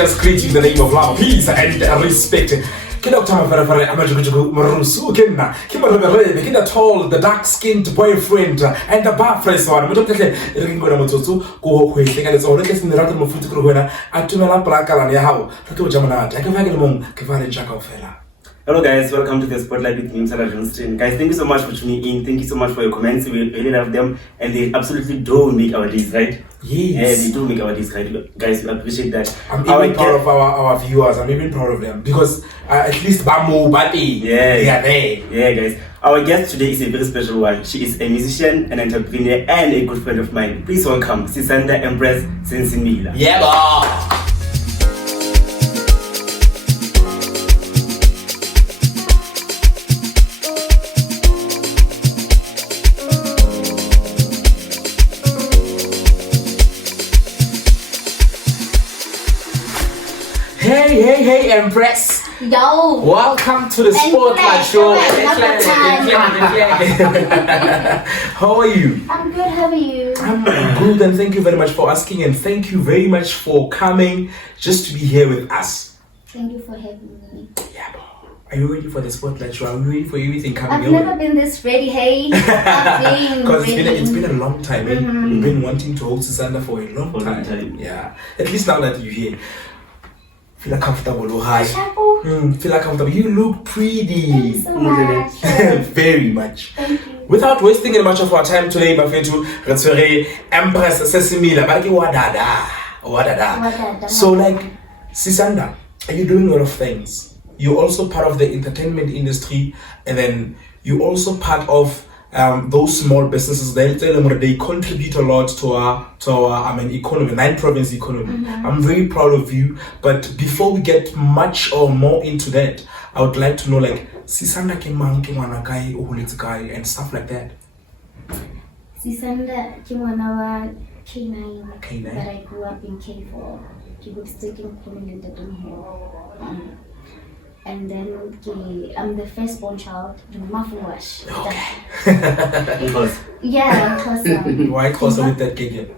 just greet you in the name of love, peace, and respect. Dr. Marusu, Kina tall, the dark-skinned boyfriend, and the bar-face one. Ringo Motosu, go away, and it's all in the Ratam of Futuruena, Atumela Plaka and Yahoo, Tato Jamanat, I can find him, Kavani Chakofella. Hello guys, welcome to the Spotlight with me, Sarah Johnston. Guys, thank you so much for tuning in. Thank you so much for your comments. We really love them, and they absolutely do make our days, right? Yes. They do make our days, right? Guys, we appreciate that. I'm even proud of our viewers. I'm even proud of them because at least Bamo, Bati, they are there. Yeah, guys. Our guest today is a very special one. She is a musician, an entrepreneur, and a good friend of mine. Please welcome Empress, SensiMilla. Yeah, boy. Hey, Empress. Yo. Welcome to the Spotlight Show. How are you? I'm good, how are you? I'm good, and thank you very much for asking, and thank you very much for coming just to be here with us. Thank you for having me. Yeah, are you ready for the Spotlight Show? Are you ready for everything coming I've never been this ready, hey. Because it's been a long time, eh? We've been wanting to host Sanda for a long time. Yeah. At least now that you're here. Feel comfortable, oh hi. Feel comfortable. You look pretty. Thank you so much. Very much. Thank you. Without wasting any much of our time today, Bafetu, let's say Empress SensiMilla. Wadada. So like, Sisanda, are you doing a lot of things? You're also part of the entertainment industry, and then you're also part of those small businesses. They contribute a lot to our economy, 9-province economy. I'm very proud of you. But before we get much or more into that, I would like to know like Sisanda Kimanakai Uhulitsukai and stuff like that. Sisanda Kimanawa K9. K9. But I grew up in K4. Kibukstaking Kuminda and then I'm the firstborn child, the Mafuwash. Okay. Yeah, Kosa. Why Kosa with that kid?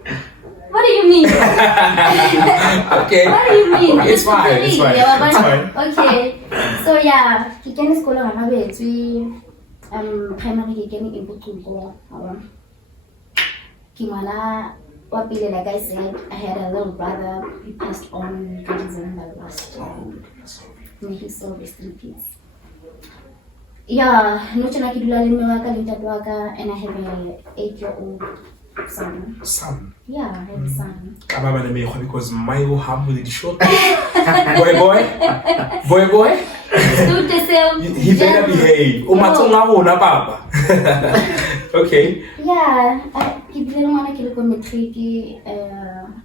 What do you mean? Okay. What do you mean? It's fine. It's fine. Okay. So yeah, Kikeni school on primary Kikeni in Butugo. Kimana, like I said, I had a little brother. He passed on in December last year. May he so rest in peace. Yeah, and I have an 8-year-old son. Son? Yeah, I have a son. Because my hub with the short boy. He better behave. Okay. Yeah,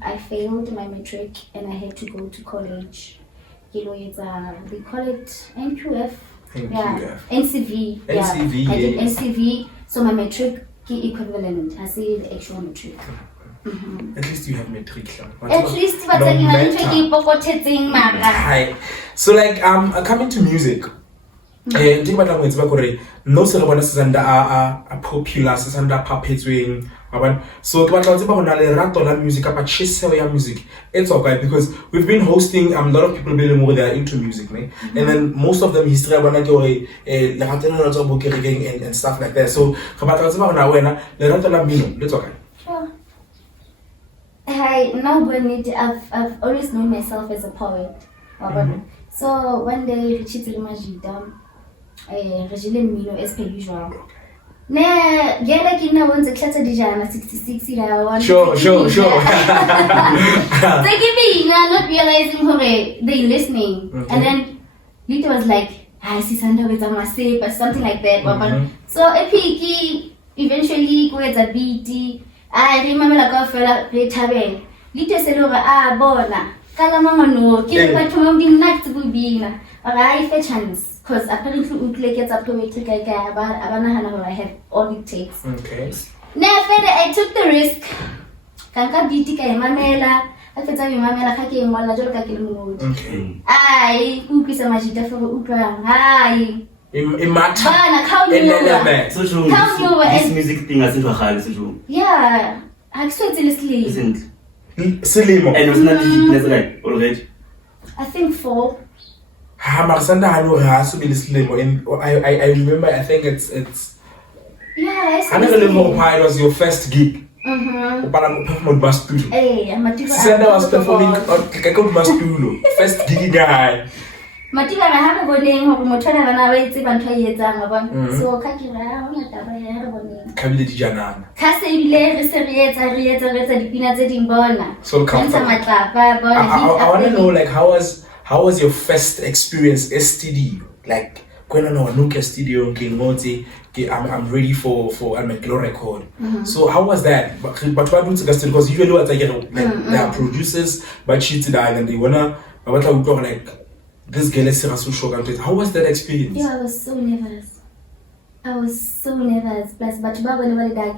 I failed my matric and I had to go to college. They call it NQF. Yeah, NCV. Yeah. NCV. I did NCV, so my matric equivalent. I say the actual matric. At least you have matric. At least what's Hi. So like coming to music. Think about it's about no celebrity Sisanda are popular, Sisanda puppetry. So music, music. It's okay because we've been hosting a lot of people more that are into music, right? And then most of them history and stuff like that. So let's okay. Sure. I've always known myself as a poet. So one day Regine Mino as per usual. Nah, yeah, like you know, once a class edition 66, Sure. They give me not realizing how they listening. Okay. And then Lito was like, I see Sanda with a massive or something like that. So a peaky eventually go at a BT. I remember like a fella play tabe. Lito said over bona. Kalamama no, keep my tomb being not to be in. I have a chance. Because apparently gets up to matric I have all it takes. Okay. Never I took the risk. Kanka BT Mamela, I can tell you Mamela Kaki and Walla mood. Okay. I Upis a magic for Upra. Hi. This music thing has into a high situation. Yeah, I expect to Isn't Silimo. And it was not like already. I think 4. Marisanda hano has to be listening. And I remember, I think it's Yeah, I never remember it was your first gig. Mm-hmm. Hey, Mativow. Sisanda was performing on Mastulo. First gig guy. Mativow I have a boneng hore motho ana bana ba itse ba ntho e etsang wa bona. So ka ke ra hona taba ya re boneng. Kabile di janana. Ka se bile re se re etsa dipina tse ding bona. So Ntsha matlapa bona. I want to know, like, how was your first experience STD? Like, when I know Nuka studio, I'm ready for a McLaw record. So how was that? But what do you because usually what I get, like, there are producers, but she died and they wanna like this girl is so shocked. How was that experience? Yeah, I was so nervous. Plus, but never died.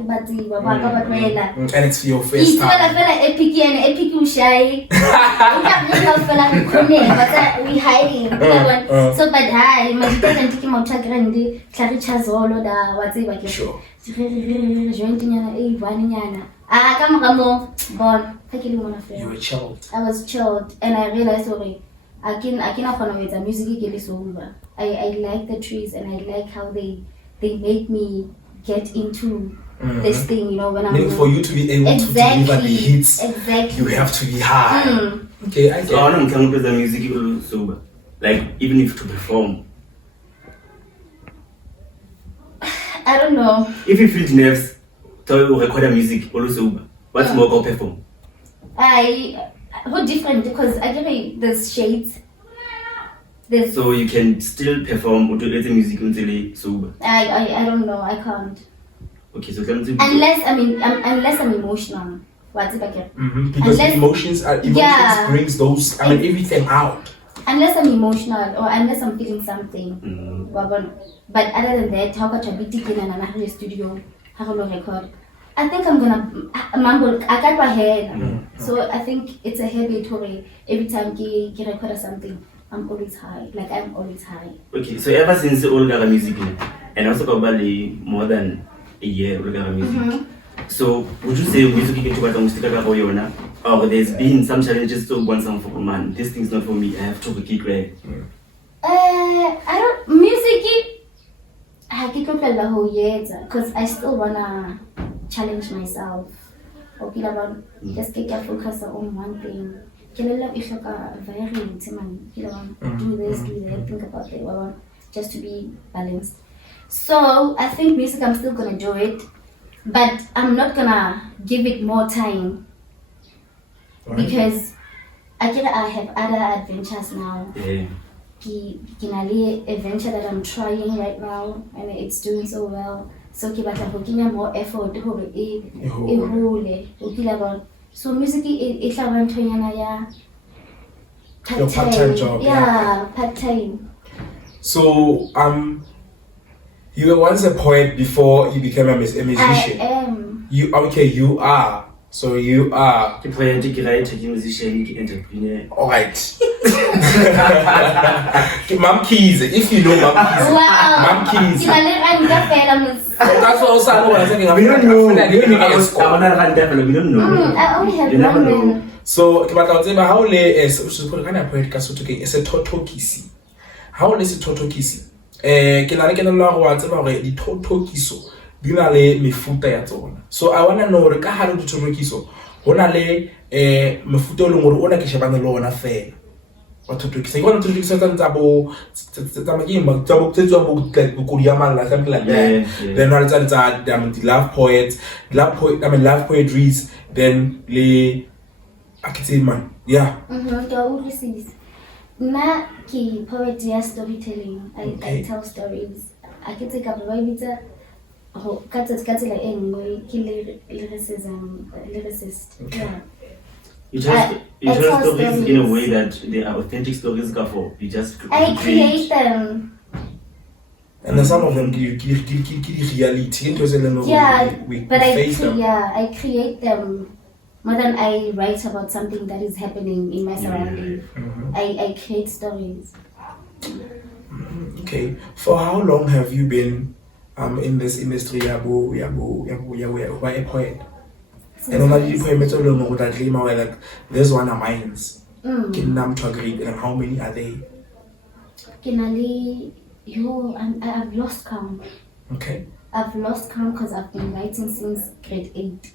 And it's your first time. Epic shy. We hiding. So, but hi, my dad took him out grande, Claricha Zolo, da what's it? Sure. Kamo, born. You were chilled. I was chilled, and I realized, okay, I cannot follow it. The music is over. I like the trees, and I like how they make me get into this thing, you know, when I'm for you to be able to deliver the hits, you have to be high. Okay, I get it. So I don't come with the music all sober. Like, even if to perform. I don't know. If you feel nerves to record a music all sober, what's more go perform? How different, because I get there's shades. So you can still perform or do the music until sober? I don't know, I can't. Okay, so can you unless I'm emotional. What's it like? Because emotions brings those everything out. Unless I'm emotional or unless I'm feeling something. But other than that, how can I be taking in a studio, have a record? I think I'm gonna mumble. I got my head, so I think it's a habit. Every time I record something, I'm always high. Like, I'm always high. Okay, so ever since all the music, and also probably more than a year all the music. So would you say music is to or there's been some challenges to one song for a man? This thing's not for me. I have to keep right. I don't music. I keep talking the whole year because I still wanna challenge myself. Okay, about just take a focus on one thing. Do this, do that, think about it, just to be balanced. So I think music, I'm still gonna do it, but I'm not gonna give it more time because I have other adventures now. Adventure that I'm trying right now, and it's doing so well. So keep more effort. So music is your part-time job. Yeah, part-time. So you were once a poet before you became a musician. I am. You are. So you are. Poet, musician, entrepreneur. Alright. Mom Keys, if you know Mom Keys. Wow. Mom Keys. That's what I was saying. We don't know. We don't know. I only have one man. So, how is a totokisi? How is a totokisi? So I wanna know ka hare di totokisi ho na le mefuta le ngore ona ke shebana le ona fela. Wa totokisi ke bona totokisi tsa bo tsa magimba tsa bo tsetswa bo like bokodi ya malla something like that. Then all the love poetries, then le man. Yeah. Na ki poetry storytelling. I tell stories. I can take up a baby. Lyricist. Okay. Yeah. You tell stories in a way that they are authentic stories. I create them. And then some of them give reality. Yeah, but I create them more than I write about something that is happening in my surrounding. I create stories. Okay. For how long have you been in this industry? Why a poet? And only poets like there's one of mine. Ke nna motho a grade 8, and how many are they? I've lost count. Okay. I've lost count because I've been writing since grade 8.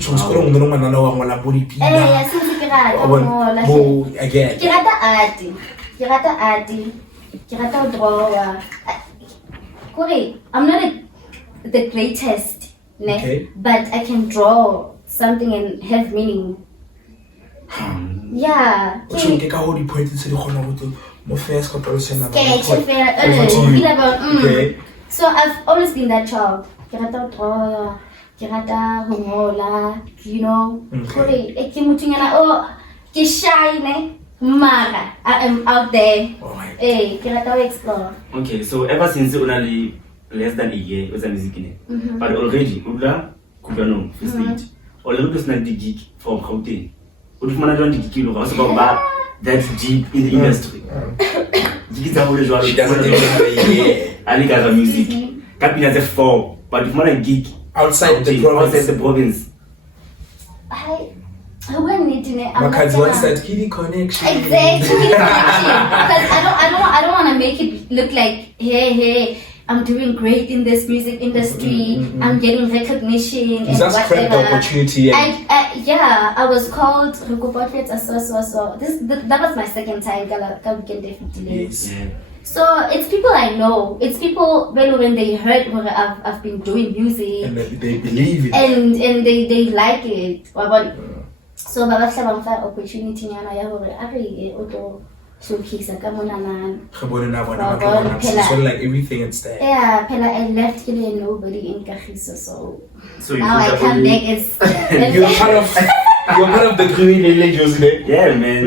So sekolong no ngwana wa ngola bo dipina. Yeah, since ke rata ngola. Bo again. Ke rata art. Ke rata ho draw. Kore, I'm not the greatest, ne? Okay. But I can draw something and have meaning. Yeah. O tshwere ke ka ho di poetry tse di kgona go mo first comparison na. Okay. So I've always been that child. Ke rata ho draw. Ke rata ho ngola, you know. Kore, ke mothunyana ke shy, ne? Mara, I am out there. Alright. Ke rata ho explore. Okay, so ever since only less than a year with the music in it, but already Ula Kubano first stage, already was not the gig from Gauteng. Would man don't the gig also about that deep in the industry. Gigs are always She doesn't even I got music. Captain as a 4, but if man a gig outside the province. I wouldn't need to know. Because once that kitty connection. Exactly. Because I don't want to make it look like hey, I'm doing great in this music industry. I'm getting recognition You and just whatever. grabbed the opportunity. I was called so. That was my second time. Yes. Yeah. So it's people I know. It's people when they heard what I've been doing music And they believe it. and they like it. So ba batla ba mfa opportunity nyana ya hore a re auto showcase ka mona na. So like everything is there. Yeah, phela I left here and nobody in Kagiso, so So now I come back as You're part of the green Josie. yeah, man.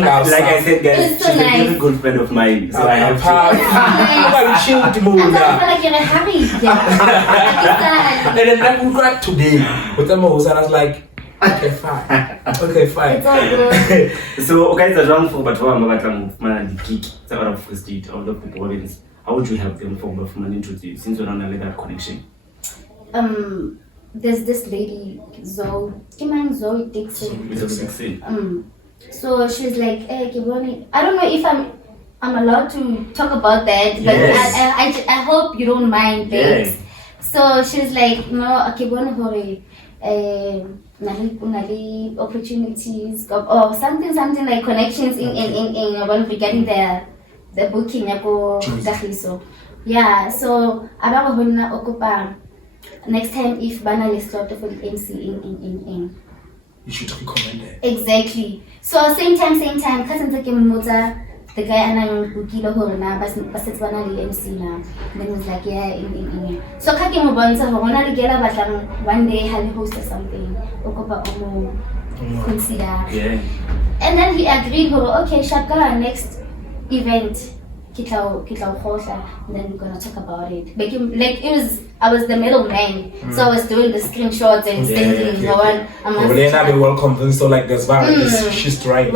Like I said, guys, It's she's so a nice. really good friend of mine. So I have to. I'm chill to move I now. feel like you're in a hurry. Yeah. And then that we got today. But then I was like, okay, fine. It's all good. So, okay, it's a wrong for but one about the gig out of the state, out of the province. How would you help them for money to you since you're on a legal connection? There's this lady Zoe Dixon. It's a 16. So she's like, hey, Kiboni. I don't know if I'm allowed to talk about that, but Yes. I hope you don't mind, babes. Yeah. So she's like, no, Kiboni hore, nali opportunities or something like connections in regarding the booking yako Kagiso. Yeah, so abago honna okupa next time if bana le slot for the MC in You should recommend it. exactly. So same time cousin take mota the guy anang bukilo hore na bas bana le MC na. Then he was like yeah in. So ka ke mo bontsha hore na le gela batlang one day ha le host or something okupa omo consider. Yeah. And then he agreed okay shaka next event kitla khohla, and then we're gonna talk about it. Like I was the middleman, so I was doing the screenshots and sending I'm well convinced. So like this she's trying.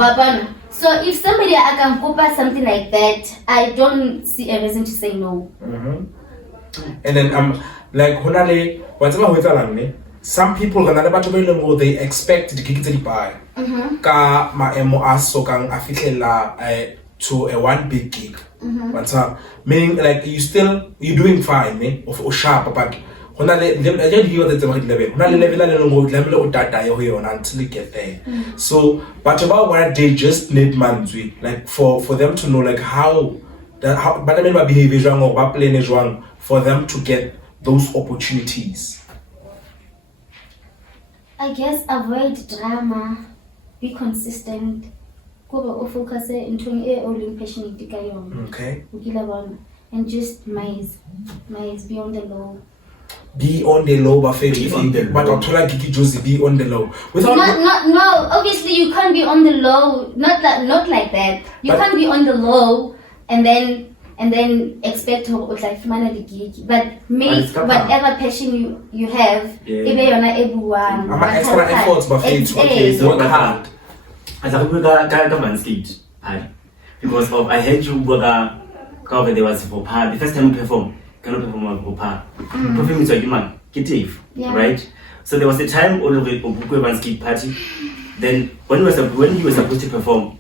So if somebody I can couple something like that, I don't see a reason to say no. And then like honale whatever some people they expect the gig to buy. Ka maemo aso kang afitlela to a one big gig. But meaning like you're doing fine, or sharp, but until you get there. So but about what they just need money, like for them to know like how but I mean my behavior wrong or what plan is wrong for them to get those opportunities. I guess avoid drama, be consistent. Focus into a passionate Okay. And just mice be on the low. Be on the low, but I'll try to Josie be on the low. No. Obviously, you can't be on the low. Not like that. You can't be on the low and then expect to like finally gig. But make whatever passion you have. I'm extra efforts, but it's work hard. As I go skate, because of I heard you cover there was for part. The first time you perform, cannot perform for part. Performing is a human, right? So there was a time on the skate party. Then when you were supposed to perform,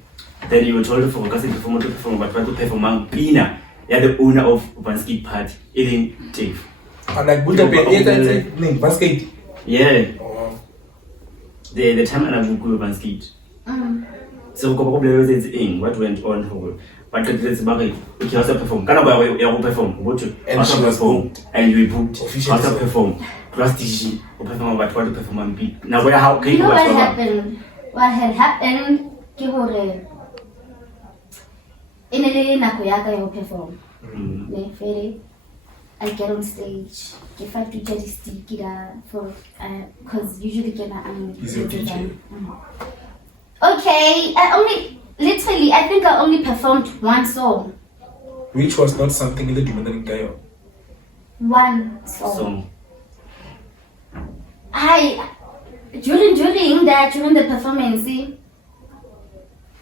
then you were told for to perform, but to perform Pina, you're the owner of Vansky Party, Ellen Dave. And like basket. Yeah. Oh. The time and I've go Vansky. So what went on? But let's marry. You can also perform. Can I perform? Go to and she was booked. And you were booked. Officially Also perform. Plus TG. Perform about what to perform. Now where how can you know what happened? What had happened? In a nakoyaka you perform. I get on stage. If I do just stick for because usually okay, I think I only performed one song. Which was not something in the Dumandan Gayo. One song. During the performance,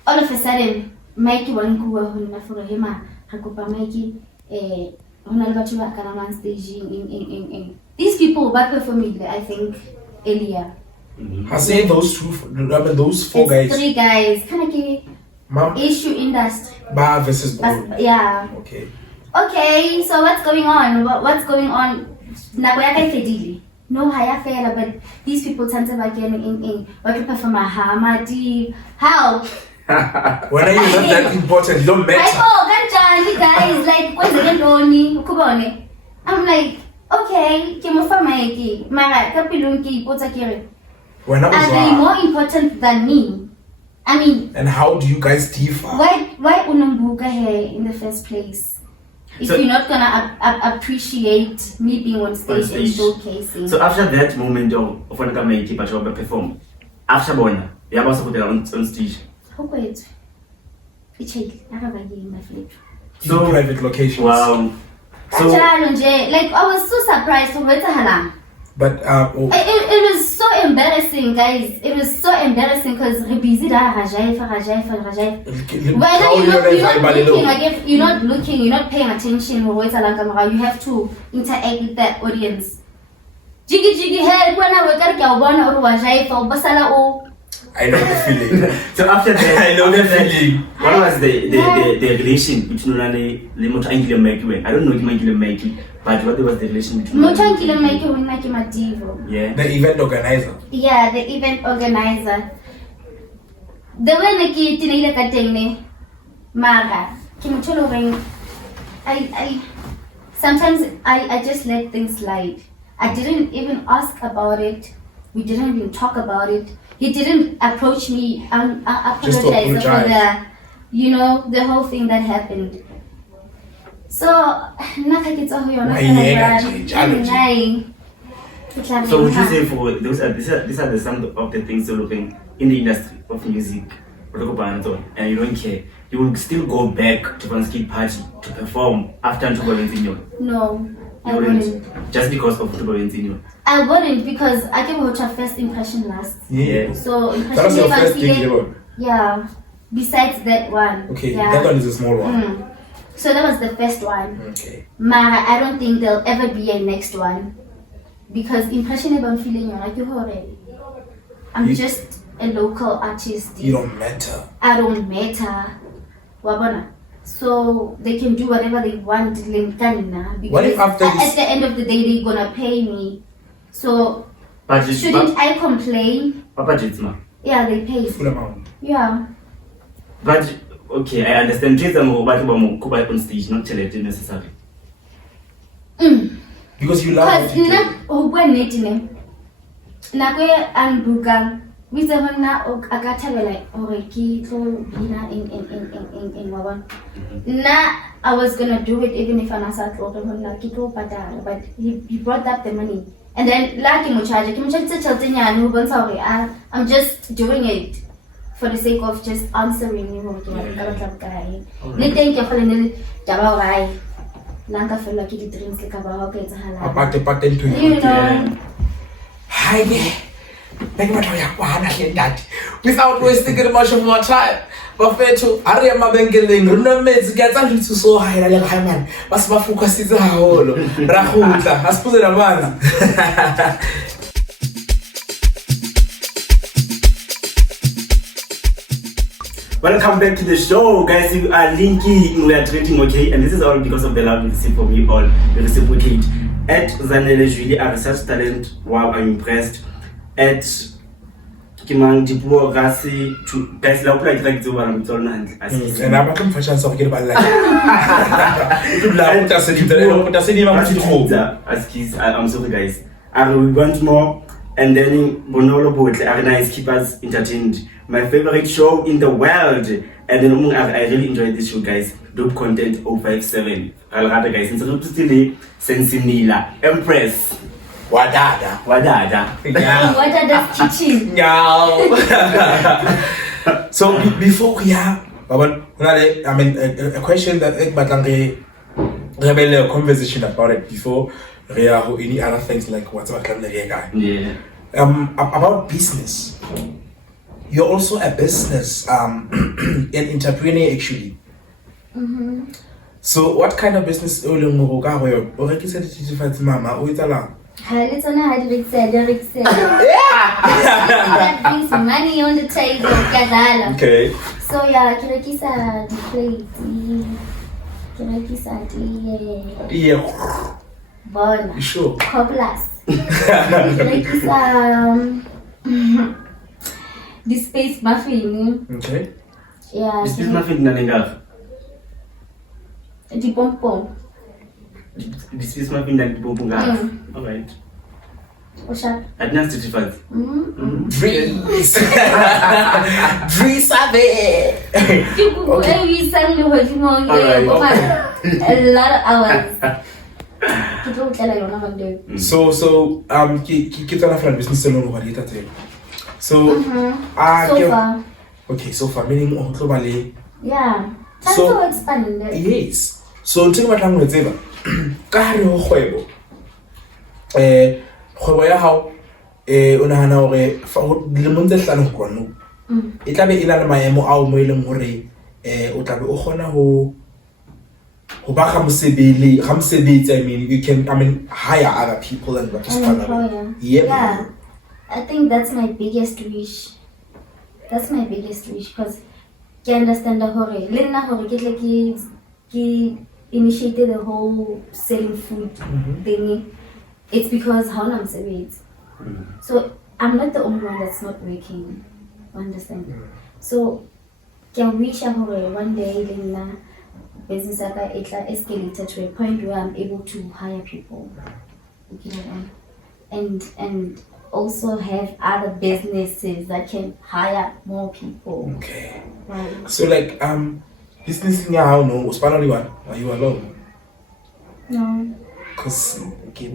all of a sudden, Mikey Wankuwa for him, Hakupa Mikey, stage in these people were performing, I think, earlier. I say those four guys. 3 guys. Kind of issue industry. Bar versus bar. Yeah. Okay. Okay, so what's going on? What's going on? Nagoyaka Fedili. No higher fair, but these people tend to like in what to perform a hamadi. How? When are you not that important? You don't matter. Guys, like what's the Tony? Kubone. I'm like, okay, Kimofamaiki, Mara, Kapilunki, Potakiri. Are they more important than me? I mean, and how do you guys differ? Why unambuka here in the first place? If you're not gonna appreciate me being on stage and showcasing. So after that moment of when I make but you perform, after Bona, you also put on stage. How wait? I have a game my flip. So private locations. Wow. So like I was so surprised to Halam. But it was so embarrassing, guys. It was so embarrassing because we're busy there, Rajai. You're not looking, you're not paying attention. You have to interact with that audience. Jiggy, hey, when I work at Galwana or Rajai for Basala o. I know the feeling. So after that, I know the feeling. What was the relation between the Motangular Makeway? I don't know the Motangular Makey, but what was the relation between Motangular Makeway and Mativow? Yeah. The event organizer. Yeah, the event organizer. The way Naki Tinida Katene Mara, Kimcholo ring. I sometimes I just let things slide. I didn't even ask about it. We didn't even talk about it. He didn't approach me and apologize for the whole thing that happened. So, so would you say for these are some of the things you're looking in the industry of music, and you don't care, you will still go back to Vansky Party to perform after Entrepreneurship? No. I wouldn't. Just because of Entrepreneurship? I wouldn't because I gave her first impression last. Yeah. So that was your first thing. Yeah. Besides that one. Okay, yeah. That one is a small one. So that was the first one. Okay. Mara, I don't think there'll ever be a next one. Because impressionable I'm feeling like you already. I'm just a local artist. You don't matter. I don't matter. Wabona. So they can do whatever they want. What if after at the end of the day they're gonna pay me? So shouldn't I complain? Yeah, they pay. Full amount. Yeah. But okay, I understand. Kuba on stage, not challenge necessarily. Because you love we na akatabela oreki to bina in waban. I was gonna do it even if I'm not but he brought up the money. And then I'm just doing it for the sake of just answering you. Without wasting much of more time. Bafethu ari emabenkeleng rona metsi ke tsa ntse so haela le ga man ba se ba focusitse haholo ra khutla asiphuze namanzi Welcome back to the show, guys. We are linking, we are trading, okay? And this is all because of the love we receive from you all. We reciprocate. At Zanele Julie, a research talent. Wow, I'm impressed. At Kimang Dipuo Rasi, guys, la upla kitla kitso bana mtsolo na handle. And I'm not fashion so forget about that. I'm sorry, guys. We want more. And then Bonolo Botle, nice, keep us entertained. My favorite show in the world. And then I really enjoyed this show, guys. Dope content 057. I'll rather guys. Since I'm still SensiMilla, Empress. Wadada. Wadada's teaching. So before we have, I mean, a question that we have a conversation about it before we have any other things like what's about yeah. About business. You're also a business an entrepreneur actually. So what kind of business are you doing? Let's on how to that brings money on the table. Okay. So yeah, kirekisa the plate. Kirekisa the Yeah. Bona. Sure. Coblas. Kirekisa the space muffin. Okay. Yeah. The space muffin nanenga. The pom-pom. The space muffin nanenga. Alright. What's up? At next to fans. Drees. Drees sabe. Every Sunday working on a lot of hours. So kita na friend business alone over here today. So so far meaning globally. Yeah. That's so expanding. Yes. So until what I'm going to say, kahari ho kgwebo. Kgwebo ya hao o nahana hore dilemong tse 5 ho kwano e tla be ina le maemo a o mo ileng hore o tla be o khona ho ba ga mosebetsi. I mean you can hire other people and what is fun. Yeah. I think that's my biggest wish. Because I understand the hore. Lena hore ke initiated the whole selling food thingy. It's because how I'm saved. So I'm not the only one that's not working. Understand? So can wish one day Lena business escalated to a point where I'm able to hire people. And also have other businesses that can hire more people. Okay. Right. So like business now no only one. Are you alone? No. Because baby,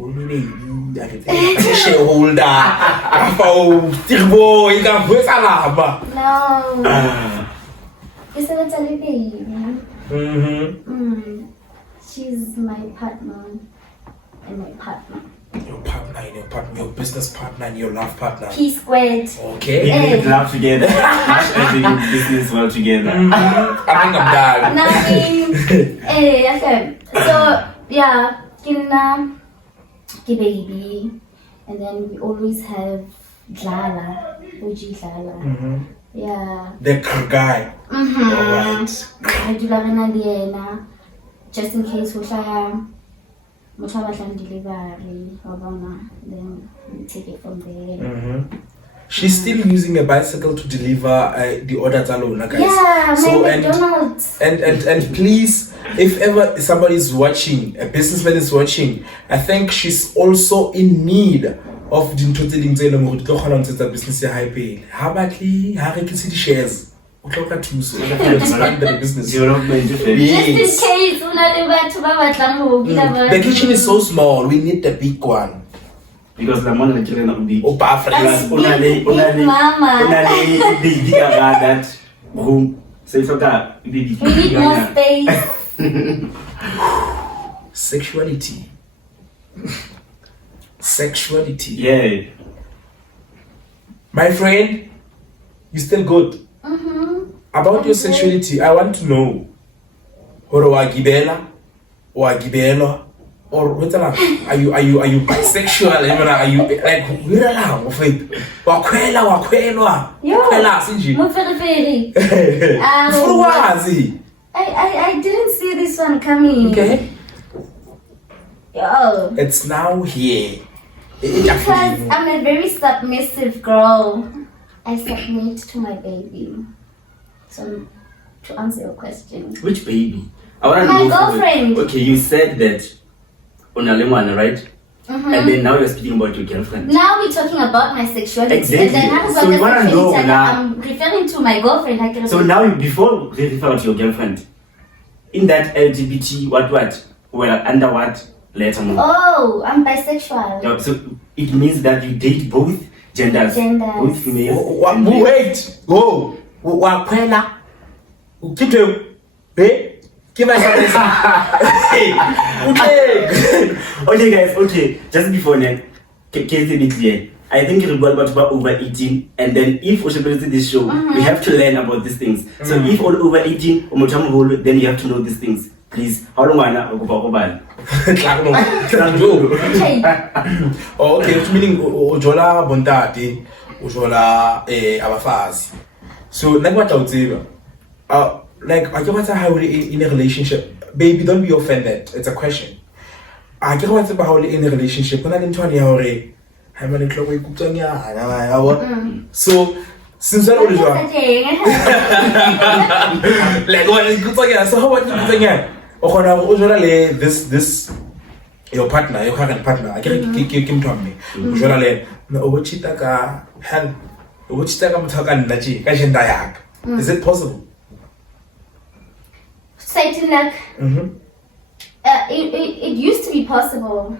I can take a shareholder. No. It's a little baby. She's my partner and my partner. Your business partner and your love partner. P squared. Okay. We can laugh together. As we do business well together. I think I'm done. Okay. So yeah, baby, and then we always have Dlala, OG Dlala. Yeah. The guy. Alright. Just in case we delivery, then we take it from there. She's still using a bicycle to deliver the orders alone, guys. Yeah, so McDonald's. And please, if ever somebody is watching, a businessman is watching, I think she's also in need of the business high pay. How about the shares? Expand the business. Development. Just in case The kitchen is so small, we need the big one. Because the money is not big. That's big, mama. That room. So it's okay. We need more space. Sexuality. Yeah. My friend, you still good? About your sexuality, I want to know. Horo wa gibela, Or what's that? Are you bisexual? Are you like wirala Faith? Wakwela sinji. Muferi. Fuwazi. I didn't see this one coming. Okay. Yo. It's now here. Because I'm a very submissive girl. I submit to my baby. So, to answer your question. Which baby? I want to My know. girlfriend. Okay, you said that on Alemana, right? Mm-hmm. And then now you're speaking about your girlfriend. Now we're talking about my sexuality. Exactly. And then how So you wanna know now- I'm referring to my girlfriend. So now, before we refer to your girlfriend, in that LGBT, what? Well, under what letter? Oh, I'm bisexual. Yeah, so it means that you date both genders. Both females. and males. Wait. Go. Wakwela. Keep them. Hey. Give us something. Okay, guys. Okay, just before that, can you be clear? I think it's about overeating, and then if we should this show, we have to learn about these things. So if all overeating, then you have to know these things. Please, how long are you? Okay. Oh, okay, which meaning ujola bondati, ujola abafazi. So like what I would say, like I don't matter how in a relationship, baby, don't be offended. It's a question. I don't matter how in a relationship. When I didn't tell you, I'm a little way So since that already, like what is good again? So how what you good again? Ujola this. Your partner, your current partner, I can't keep him to me. Usually, Ochitaka hell, Ochitaka Mutakan Naji, Kashin Dayak. Is it possible? Satan, like, it used to be possible.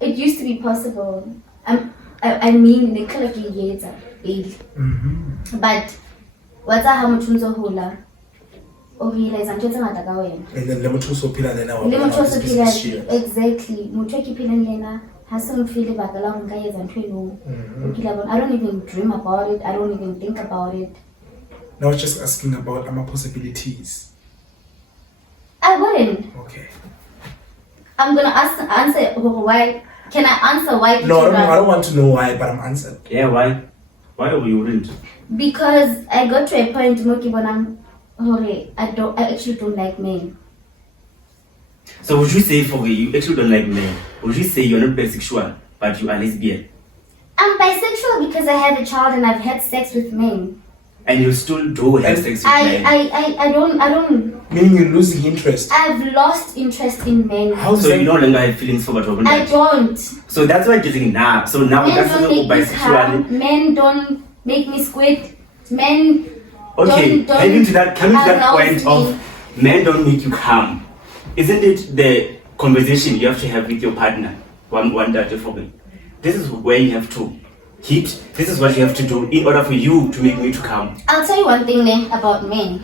It used to be possible. I mean, the color years but what's a hamutunzo hula? Oh, realize I'm just not going. And then Lemotuso Pila then our exactly. Mutreki Pilan has some feeling about the long guys and I don't even dream about it. I don't even think about it. Now I was just asking about our possibilities. I wouldn't. Okay. I'm gonna answer why. Can I answer why? No, I don't want to know why, but I'm answered. Yeah, why? Why you wouldn't? Because I got to a point I actually don't like men. So would you say for you actually don't like men? Would you say you're not bisexual, but you are lesbian? I'm bisexual because I have a child and I've had sex with men. And you still do have sex with men? I don't. Meaning you're losing interest. I've lost interest in men. How so you no longer have feelings for what I don't. So that's why I'm getting now. So now Men that's don't not make me bisexual. calm. Men don't make me squid. Men Okay, don't coming to that arouse point me. of men don't make you calm. Isn't it the conversation you have to have with your partner? One that for me. This is where you have to hit. This is what you have to do in order for you to make me to calm. I'll tell you one thing about men.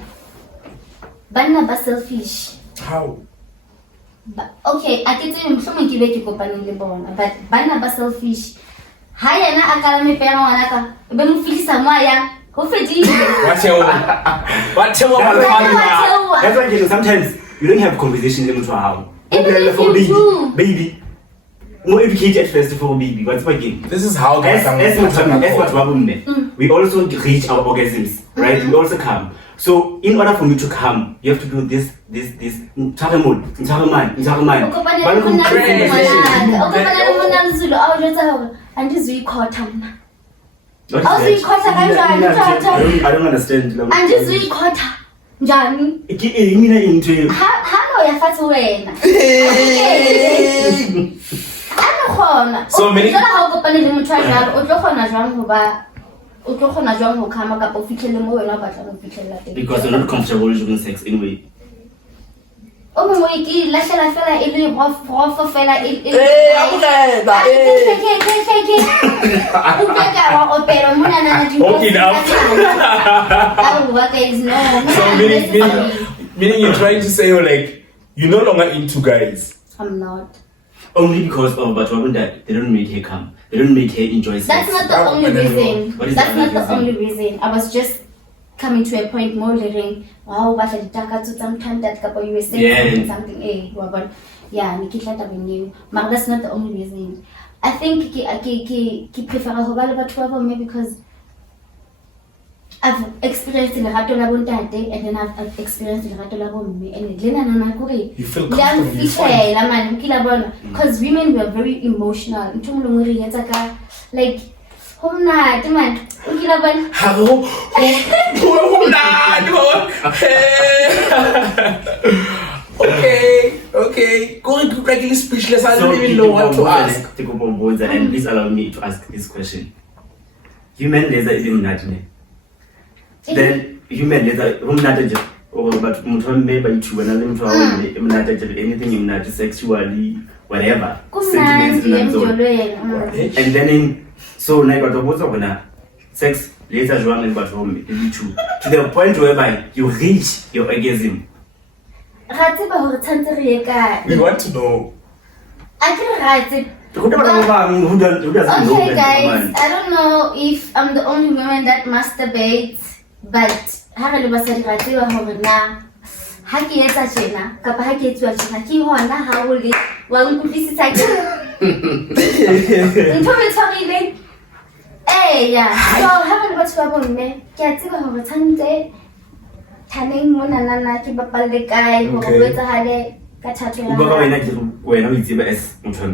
Banna ba selfish. How? Okay, I can tell you someone give it to but banna ba selfish. Haya na akala me pera wanaka. Be mu filisa mwaya. What's your That's why sometimes you don't have conversations in the house. Even if you do. Baby. More educated first for baby. What's my game? This is how As we also reach our orgasms, right? We also come. So in order for me to come, you have to do this. I don't understand. Andizuyikota njani? Mina into Halo yafathu wena. Anakhona. So many Jwale ha o kopane le motho a jalo, o tlo kgona jwang ho ba o tlo kgona jwang ho khama kapa o fihlelle mo wena o batla ho fihlella teng. Because you're not comfortable during sex anyway. O mo ke lahlela fela e le rof fela e meaning you're trying to say like you're no longer into guys. I'm not. Only because of but that they don't make her come. They don't make her enjoy sex. That's not the only reason. What is That's the not the reason? only reason. I was just coming to a point more learning. Wow, but I did sometimes that couple you were saying something. yeah, ne ke tla tabeng eo. But that's not the only reason. I think ke prefer ho ba le batho ba bomme because I've experienced lerato la bontate and then I've experienced lerato la bomme and le nana kore You feel comfortable, you find. fela man ke la bona because women were very emotional ntho mo lengwe re etsa ka like ho mnate man o ke la bona Okay. Go like speechless. I don't even know what to ask. Take up on board and please allow me to ask this question. Human laser even not me. Then human laser not but maybe to another anything you not sexually whatever. And then so like what sex laser joang but home to the point whereby you reach your orgasm. We want to know. I can write it. Who doesn't know? Okay, guys, I don't know if I'm the only woman that masturbates, but ha re le basadi ra tseba hore na ha ke etsa tjena kapa ha ke etswa tjena ke hona ha o le wa nkutlwisisa ke ntho e tshwarile yeah so ha re le batho ba bomme ke a tseba hore tshantse thaneng mona nana ke bapalle kae hore o etsahale ka thato ya Uba wena ke wena o itseba as motho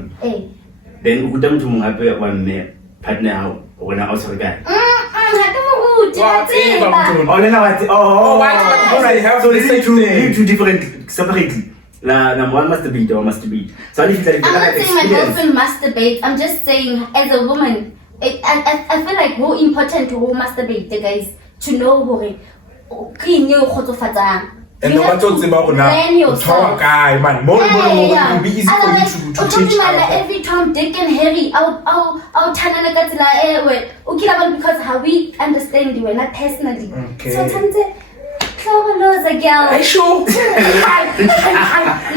then o kuta motho mong hape wa mme partner hao rona a o tshware kae two different separately. Number one masturbate or masturbate. So if I'm not saying my girlfriend masturbates. I'm just saying as a woman, I feel like more important to masturbate, guys, to know who and no matter plan yourself. Man, more will be easy for you to change. Every time Dick and Harry, I'll turn on a because how we understand you, not personally. Okay. So Tante, close a girl. Are you sure?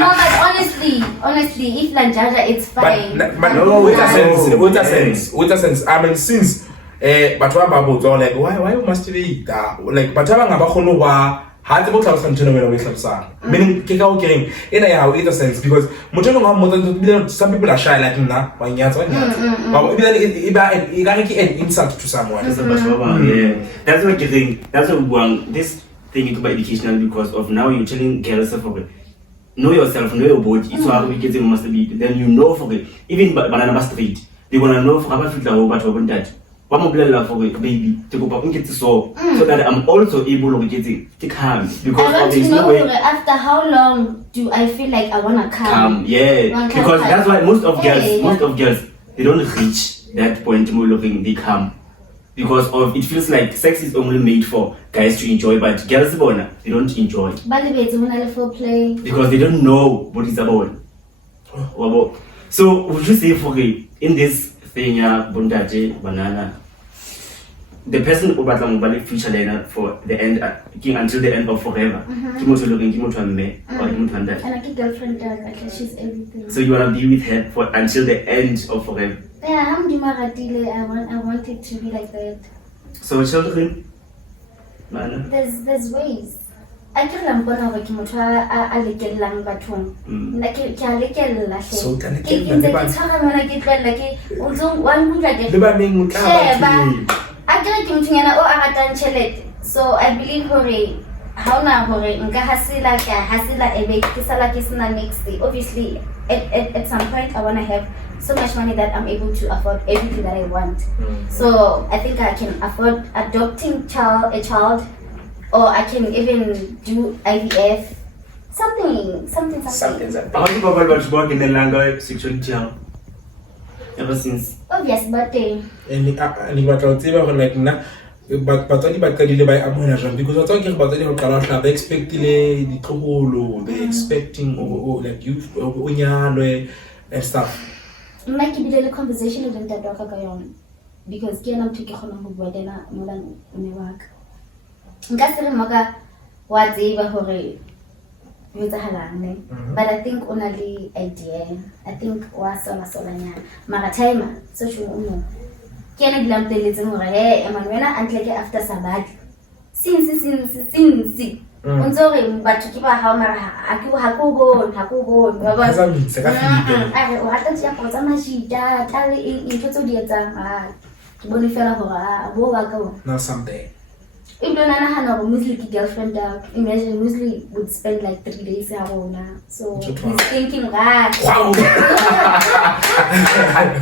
No, but honestly, if Lanjaja, it's fine. But no, with a sense. I mean, since but what about like why must we like but hard about us and meaning kick out getting in a how it sense because some people are shy like nah but an insult to someone. Yeah, that's what you think. That's what this thing is about educational because of now you're telling girls for it. Know yourself, know your body. It's how we get in masturbate. Then you know for it. Even banana masturbate, they wanna know for how fit about what that. One more for it, baby, to go back and get so that I'm also able to get it to come because I want to know after how long do I feel like I wanna come? Yeah, because that's why most of girls they don't reach that point more looking they come because of it feels like sex is only made for guys to enjoy, but girls they don't enjoy because they don't know what it's about. So would you say for in this thing bondage banana the person who batla future learner for the end until the end of forever kimoto looking kimoto mme or kimoto and a girlfriend she's everything, so you want to be with her for until the end of forever. Yeah, I want it to be like that. So children there's ways. I can't bona hore ke motho a lekellang bathong nna ke a lekella so ke tshwara mona ke tlwella ke o tsong wa nkutla ke le baneng o tla ba a ke ke mothunyana o a ratang tšhelete so I believe hore ha ona hore nka hasila ebe ke sala ke sena next day. Obviously at some point I want to have so much money that I'm able to afford everything that I want. So I think I can afford adopting a child, or I can even do IVF, something. How do you go about in the language sexuality ever since? Obvious birthday. And what I'll say like na but batswadi ba qadile ba amohela jang because batswadi ke batswadi ho qala hla ba expectile di tlhobolo, they expecting like you o nyalwe and stuff. Nna ke bile le conversation le ntate wa ka yona because ke yena motho ke kgona ho bua dena mola mme wa ka nka se re moka wa tseba hore ho etsahalang ne but I think ona le idea. I think wa sola nyana mara time so chuno ke yena dilampeletseng hore he emang wena antle ke after sabati since o ntse re batho ke ba hao mara ha ko bone wa bona Se ka feel a o rata tsia go tsa mashita tla le intho tse di etsang ha ke bone fela gore a bo ba ka bona now someday. if don't know Musli ki girlfriend imagine Musli would spend like 3 days at home now. So he's thinking Wow.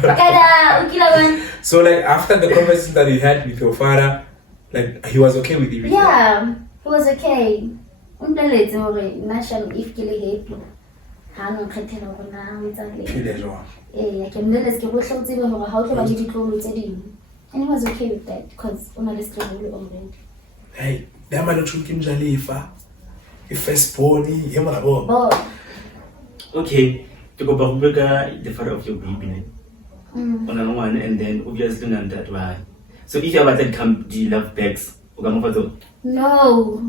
kada ukila one. So like after the conversation that you had with your father, like he was okay with you? Yeah, he was okay. Umdaletse hore nasham if ke le happy. Ha no khethela hore na o etsa le. Phile jwang? I can realize ke go hlotse hore ha o tlo ba le ditlolo tse ding. And he was okay with that because ona le struggle already. Hey, dama lo tshunki mjalifa. First born, Bo. Okay, to go back to the father of your baby. On one, and then obviously none that why. So if you have that come, do you love bags? No,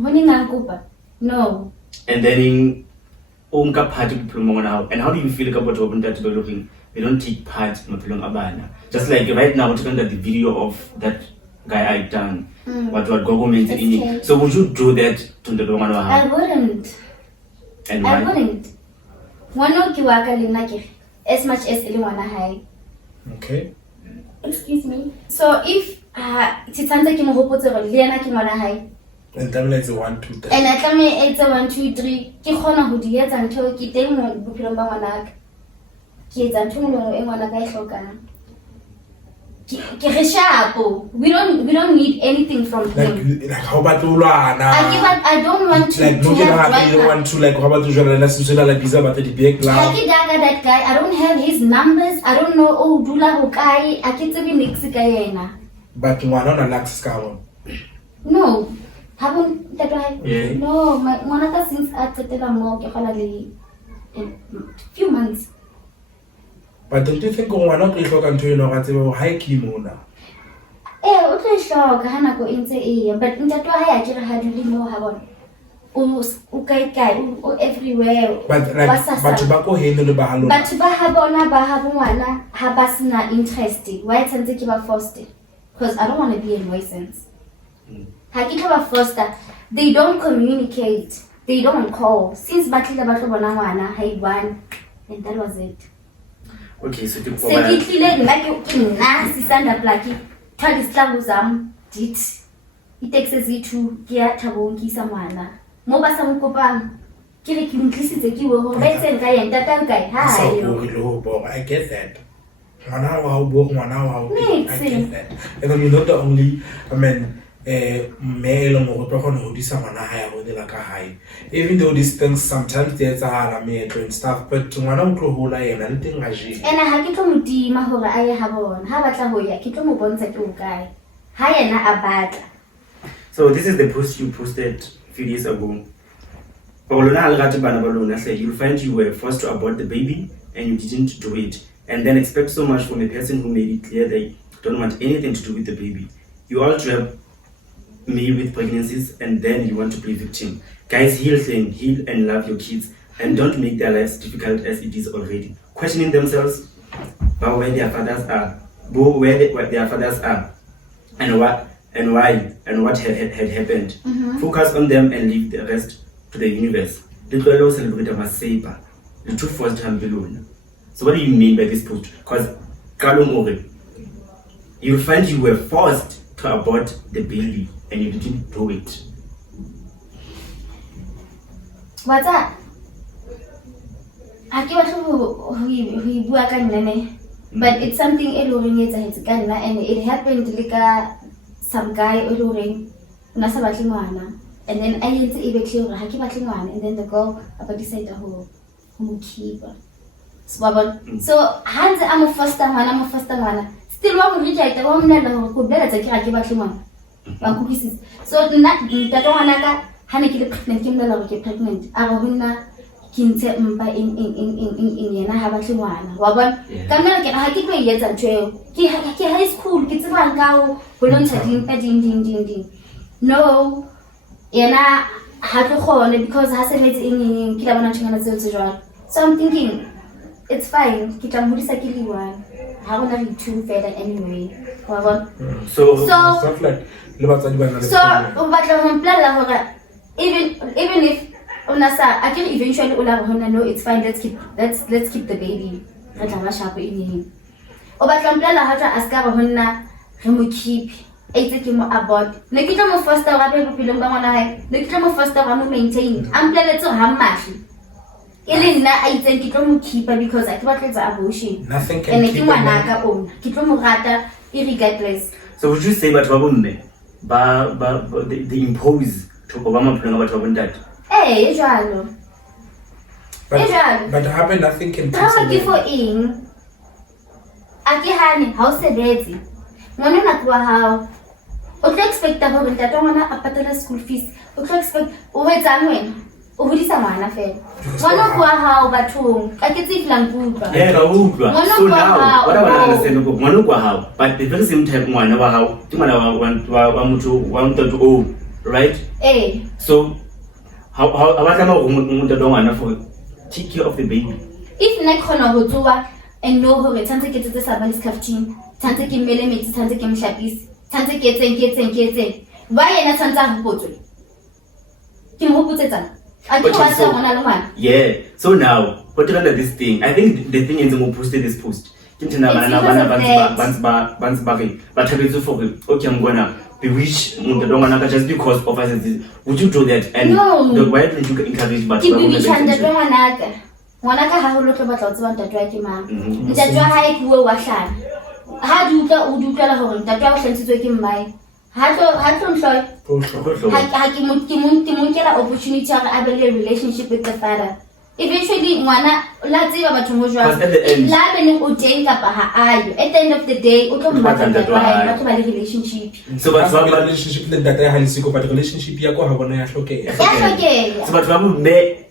no. And then in Onka party now. And how do you feel about open that developing? They don't take part in Abana. Just like right now, looking at the video of that guy I done. What government in it. So would you do that to the woman? I wouldn't. And why? I wouldn't. One as much as anyone high. Okay. Excuse me. So if Titanta Kim Hopoto or Liana Kimana high. And then it's 1, 2, 3. And I tell me it's a 1, 2, 3. Kihona who diet and Toki Demo Bupilombanak. Kids and Tumo in one of Gaishoka. We don't need anything from him. Like how about Ulana? I don't want to like looking at you want to like how about the like pizza but the big that guy. I don't have his numbers. I don't know Dula Hokai. I can't even Nixikayena. But one on an access card. No. Haven't that right? Yeah. No, my Monaca since I settled a more in few months. But don't you think one of the talking to you know at the high Kimo? Okay, sure, Hana go into a but in that way I had really know how Ukai everywhere. But like tobacco handle the bahalo. But Bahabona Bahabuana Habasna interested. Why it's Sansikiba Foster? Because I don't want to be a nuisance. Hakikaba Foster, they don't communicate, they don't call. Since Batila Batabonawana, I won, and that was it. Okay, so to like you nasty stand up like it. Tell this Tabuzam did. It takes a Z2 Gia Tabonki Samana. Moba Sam Kopam. Kiri Kimplicit the Kiwo, Benson guy and that guy. Hi, I get that. 1 hour, 1 hour, I get that. And then you're not the only, male or proper who this someone higher with like a high. Even though these things sometimes there's a hard and stuff, but to one uncle who I am anything I see. And I had to come to Mahora, I have on. How about Lahoya? Kitomo Bonsa guy. Hi, and a bad. So this is the post you posted a few days ago. You'll find you were forced to abort the baby and you didn't do it. And then expect so much from a person who made it clear they don't want anything to do with the baby. You all trap me with pregnancies and then you want to play victim. Guys, heal and love your kids and don't make their lives difficult as it is already. Questioning themselves about where their fathers are, and what had happened. Focus on them and leave the rest to the universe. So what do you mean by this post? Because you'll find you were forced to abort the baby and you didn't do it. What's that? But it's something and it happened like some guy and then I didn't even clear and then the girl decided to keep her. So hands I'm a first one. Still one reject the woman who better take a so that one Hanaki pregnant pregnant. Arahuna Kinte in Yana Habatuana. Waban, come not get Haki yet and trail. He high school, kids one cow, who don't have ding. No, Yana had to hold because Hassan is in Kilamanachana. So I'm thinking it's fine. Kitamudisakili one. How will I be too fed anyway? So stuff like but even if unasa I can eventually no, it's fine, let's keep the baby. Re tla ba sharp in. O ba tlamplela ha tla aska ba honna re mo keep. Eitse ke mo abort. Ne ke tla mo foster ga be bophelong ba ngwana hae. Ne ke tla mo foster ga mo maintain. Ampleletse ha mmashi. Ele nna a itseng ke tlo mo keeper because I ke batletsa abortion. Nothing can and keep ke ngwana ka ona. Ke tlo mo rata irregardless. So would you say batho ba bomme ba they impose to Obama plan batho ba bontate? Eh, jalo. But happen nothing can keep Drama ke for eng. Ake hane ha o sebetse. Ngwana na kwa hao. O tla expecta hore ntate ngwana a patala school fees. O tla expect o wetsa ngwana. O hodisa ngwana fela. Ngwana kwa hao bathong. Ka ke tse flang kutlwa. Yeah, ka utlwa. So now what I want to understand is ngwana kwa hao, but the very same time ngwana wa hao, ke ngwana wa motho wa motho o, right? Eh. So how about motho wa ngwana for take care of the baby? If na khona ho tsoa and know hore tshantse ke tsetse sa ba le scafting, tshantse ke mmele metsi, tshantse ke mshapisi, tshantse ke etseng. Ba yena tshantse a hopotswe. Ke mo hopotsetsa. Yeah. So now, what do this thing? I think the thing is we posted this post. But I'm gonna bewitch just because of us. Would you do that? And no. Why don't you encourage but ngwanaka ha ho lo tlo batla o tseba ntate wa ke mang. Ntate wa hae ke wa hlana. Ha di utlwa o di utlwela hore ntate wa o hlantshitswe ke mmae. Ha tlo mhloya. Ha ke mo kela opportunity hore a be le relationship with the father. Eventually ngwana la tseba batho mo jwang. La bene o teng kapa ha ayo. At the end of the day o tlo mmatla ntate wa hae batho ba le relationship. So but what relationship le ntate ha le siko but relationship ya ko ha bona ya hlokeha. So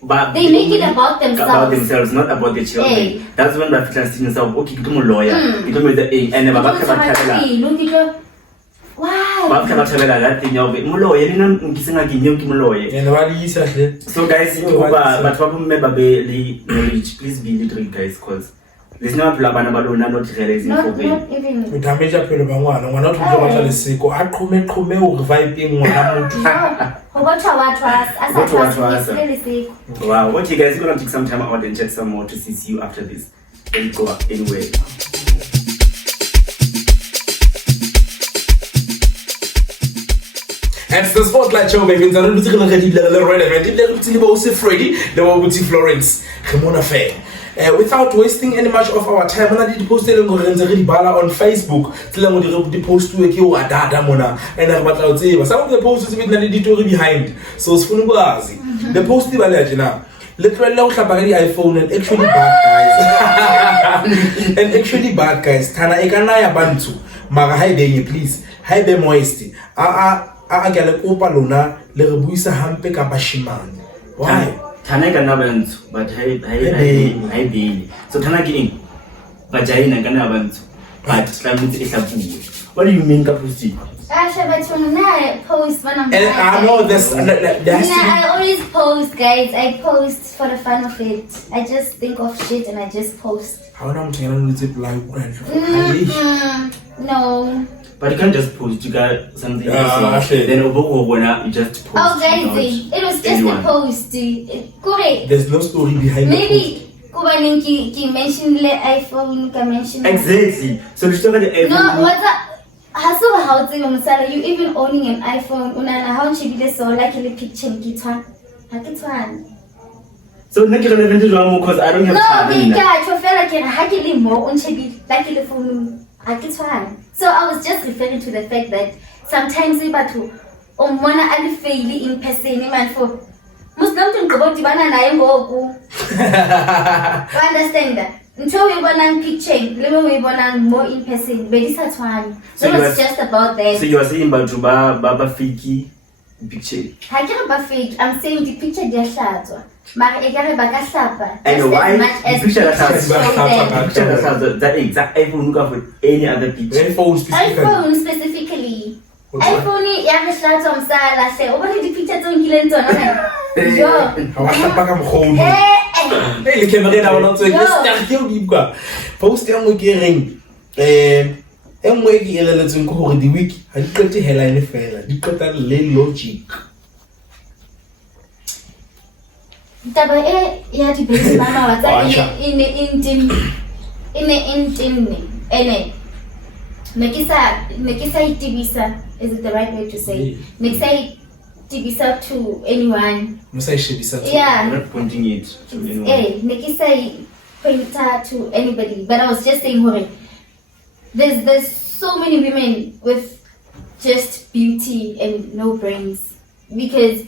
but they make it about themselves, not about the children. Hey. That's when that fitness is okay, you lawyer. You don't know the and never wow. So guys, please be literate guys, cause there's no plan not realizing not even we damage pelo ba ngwana ngwana o tlo batla le siko a qhome o reviving ngwana motho. Wow, what you guys, you're gonna take some time out and check some more to see you after this. Don't go anywhere. And the spotlight show baby ntsana le tsela ga di le relevant le re tsile ba o se Freddy le wa botsi Florence Kamo fair. Without wasting any much of our time, I did post on Facebook. The post to a data mona and about some of the posts with an editorial behind. So it's funny. The post now. Literally iPhone and actually bad guys. Tana ekanaya bantu. Mara hi be please. Hi be moisty. Gala kopa lona le re buisa hampe ka bashimane. Why? Tana kana bantu but hi be. So tana ke eng? Vagina kana bantu but tlametse e hlapile. What do you mean ka post? Post when I'm and I know this. I always post, guys. I post for the fun of it. I just think of shit and I just post. How am I telling you no. But you can't just post. You got something. Then you just post. Oh, guys, it was just a post. Correct. There's no story behind maybe Kubalinki mentioned the iPhone. Mentioned exactly. So you talk about the iPhone. No, what's that? You even owning an iPhone, how should be so like a picture kitwan. So not relevant because I don't have time. So I was just referring to the fact that sometimes we batu wanna fail in person man for Muslim to go to banana and go. Understand that? Until we want to picture, we want more in person. But this is one. So it's just about that. So you are saying about Baba Fiki picture? I can't about fake. I'm saying the picture they shot. But I can't back a slapper. And why? The picture that exact iPhone look for any other picture. iPhone specifically. iPhone ya shot on sala say. What the picture don't kill it on? Yo. Hey, le camera na bona tse ke start ke o bua. Post ya mo ke reng engwe ke eleletseng ko hore di week ha di qete headline fela, di qeta le logic. taba ya debate mama wa tsa ine ene ne ke sa itibisa, is it the right way to say? Ne ke sa itibisa to anyone. Yeah. I'm not pointing it to anyone. Ne ke sa pointer to anybody, but I was just saying, hore, there's so many women with just beauty and no brains. Because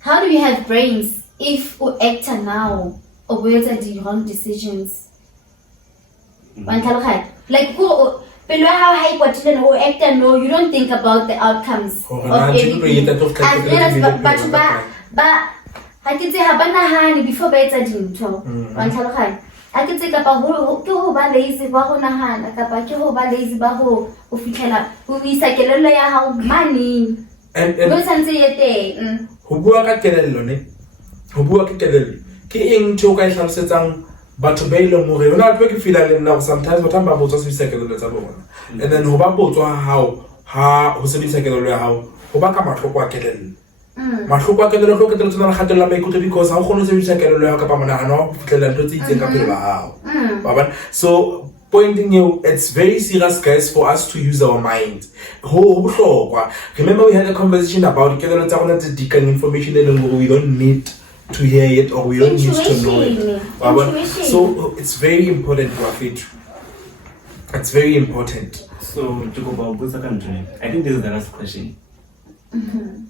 how do we have brains if we act now or we make the wrong decisions? Like go below how high potential or actor no, you don't think about the outcomes of everything. But I can say habana hani before better dinto. I can say kapa ho ba lazy ba ho nahana kapa ke ho ba lazy ba ho o fitlhela o isa kelello ya hao money. And ho bua ka kelello ne, ho bua ka kelello ke eng tso ka hlalosetsa batho ba ile mo re ona tlo ke feel le nna sometimes batho ba botswa se bisa kelello tsa bona, and then ho ba botswa ha ho sebedisa kelello ya hao ho ba ka mahloko a kelello. Mahloko a kelello ho ketelo tsona khatella maikutlo because ha o kgone ho sebedisa kelello ya hao kapa monahano wa go fitlhela ntho tse itseng ka pele ba hao. So pointing you, it's very serious, guys, for us to use our minds. Remember, we had a conversation about information and we don't need to hear it or we don't need to know it. So it's very important, Wafit. It's very important. So to go about both country, I think this is the last question.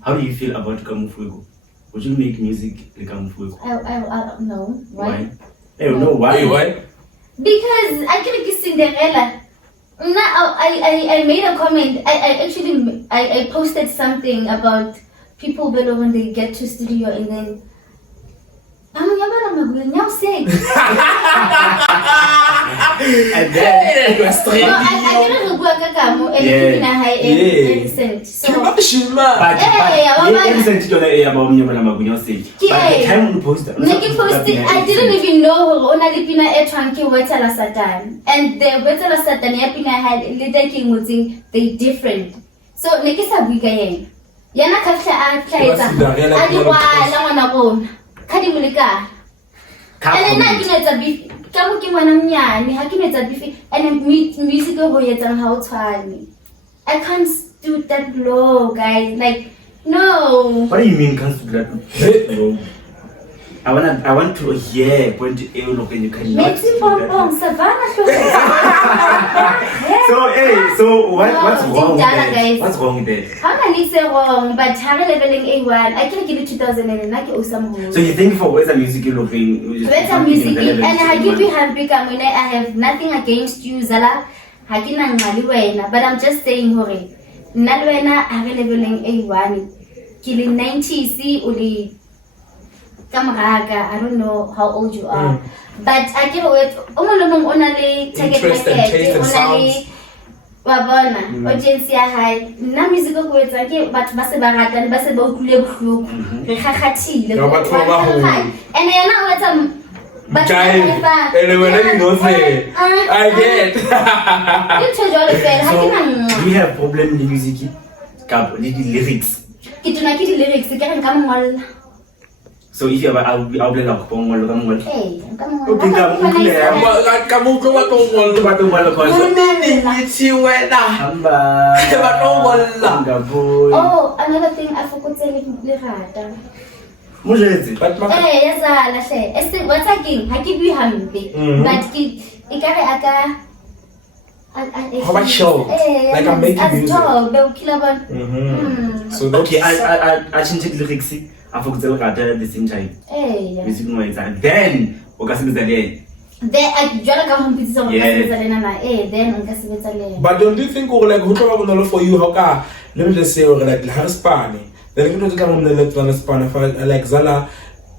How do you feel about Kamo? Would you make music like Kamo? No. Why? I don't know why. Why? Because I can't get Cinderella. Now I made a comment. I posted something about people below when they get to studio and then now say. And then it was straight. I didn't go to Kamo and in a high end. So but Vincent don't know about me when I'm going to say. But the time we posted, I didn't even know who only Pina a trunky wetala satan. And the wetala satan yapina had little king would say they different. So Nekisa Wigayen. Yana Kafta Kaita. Kadimulika. And then I beef. Kamuki Manamya, Hakimet beef, and musical voyage and how tiny. I can't do that low, guys. Like, no. What do you mean can't do that low? I want to hear point A look and you can Savannah. So what's wrong with that? What's wrong with that? How can I say wrong? But higher leveling A1, I can give it 2000 and like some. So you think for where's the music you're looking? Where's the music? And I give you have become when I have nothing against you, Zala. Hakina Ngaliwena, but I'm just saying hore. Nalwena higher leveling A1. Killing 90 see uli. I don't know how old you are, but I give it. Only interest and taste and sounds. Wabona, audience ya high. Na music go with like, but base barata, and base bo kule bkhlu. Rekhakhati. And I know what but I get. So we have problem with the music, the lyrics. Kitunaki lyrics. Kaya kamo So if you have, I'll play like Kamo. Hey, oh, another thing I forgot to tell you. Yes, I what's again? I give you hampe, but it how about show? Like I'm making music. So okay, I change the lyrics. I forgot at the same time. Music noise, and then but don't you think like who for you how let me just say like Harspani. Then you don't come on the Spanish like Zala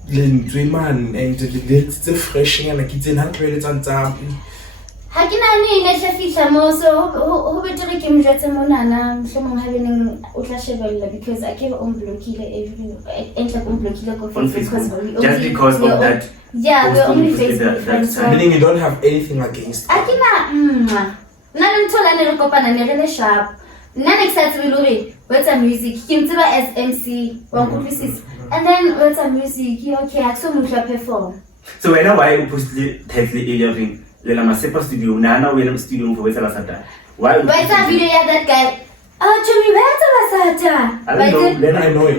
man and the fresh and like it's in 100 and time. Hakinani inashafisha moso who better kim jata monana someone having utlashebella because I keep on blocking everything just because of that. Yeah, we're only Facebook friends. Meaning you don't have anything against Akina nantola nerokopana nerele sharp. Nana excited with what's a music? Kim as MC, one And then with some music, okay, I saw Musha perform. So when why you post the title ring, Lela Masepa studio, Nana William studio for Western Sata. Why that video that guy? Oh, Chumi, where's Sata? I don't know, then I know it.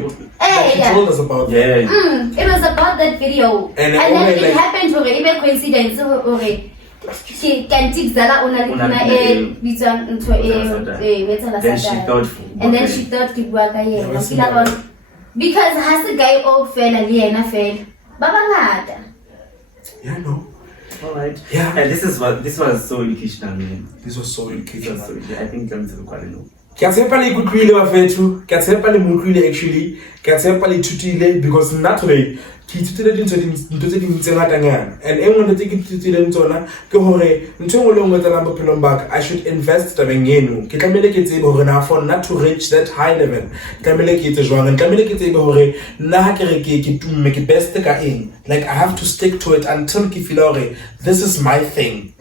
He told us about it was about that video. And then it happened for a coincidence. She can take Zala on a then she thought because has the guy all fell and failed. Baba Ngata. Yeah, no. Alright. Yeah. And this was so educational, man. This was so educational. I think I'm so quite low. Katsepali kukwile bafethu, katsepali mukwile actually, katsepali tutile because naturally ki tutile dintho tse ding tse ngata nyana. And engwe ntse ke tutile tsona ke hore ntho engwe le engwe tsa namba phelong baka I should invest tabeng eno. Ke tlamele ke tsebe hore na for not to reach that high level. Tlamele ke etse jwang? Tlamele ke tsebe hore nna ha ke re ke tumme ke best ka eng. Like I have to stick to it until ke feel hore this is my thing.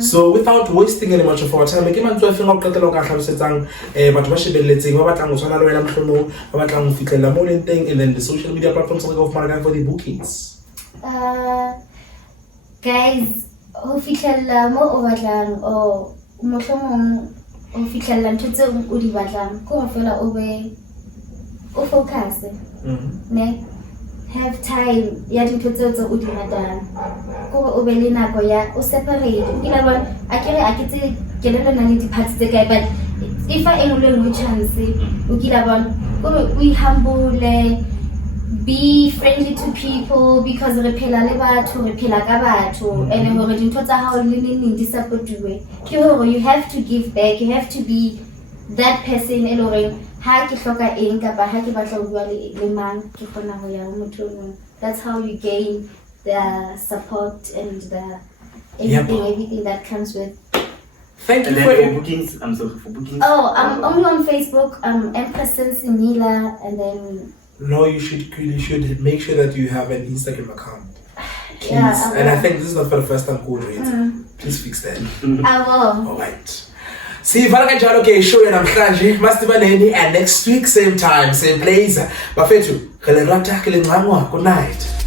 So without wasting any much of our time, ke mantso a fela go qetela ka tlhalosetsang batho ba shebelletseng ba batlang go tshwana le wena mohlomong ba batlang go fitlela mo leng teng and then the social media platforms like of Maraka for the bookings. Guys, ho fitlela mo o batlang o mohlomong o fitlela ntho tse o di batlang go fela o be o focus ne have time ya dintho tse o di ratang go o be le nako ya o separate o kila bona akere a ke tse ke le na le di parts tse kae but if I am a chance o kila bona go we humble be friendly to people because re phela le batho re phela ka batho and hore dintho tsa hao le neng di supportwe ke hore you have to give back, you have to be that person e loreng ha ke hloka eng kapa ha ke batla ho bua le mang ke kgona ho ya motho no. That's how you gain the support and the everything that comes with. Thank you for bookings. I'm sorry for bookings. Oh, I'm only on Facebook. Empress SensiMilla, and then. No, you should make sure that you have an Instagram account. Please. Yeah, and I think this is not for the first time called it. Please fix that. I will. Alright. See, okay, show and I'm and next week, same time, same place. Bafetu, good night.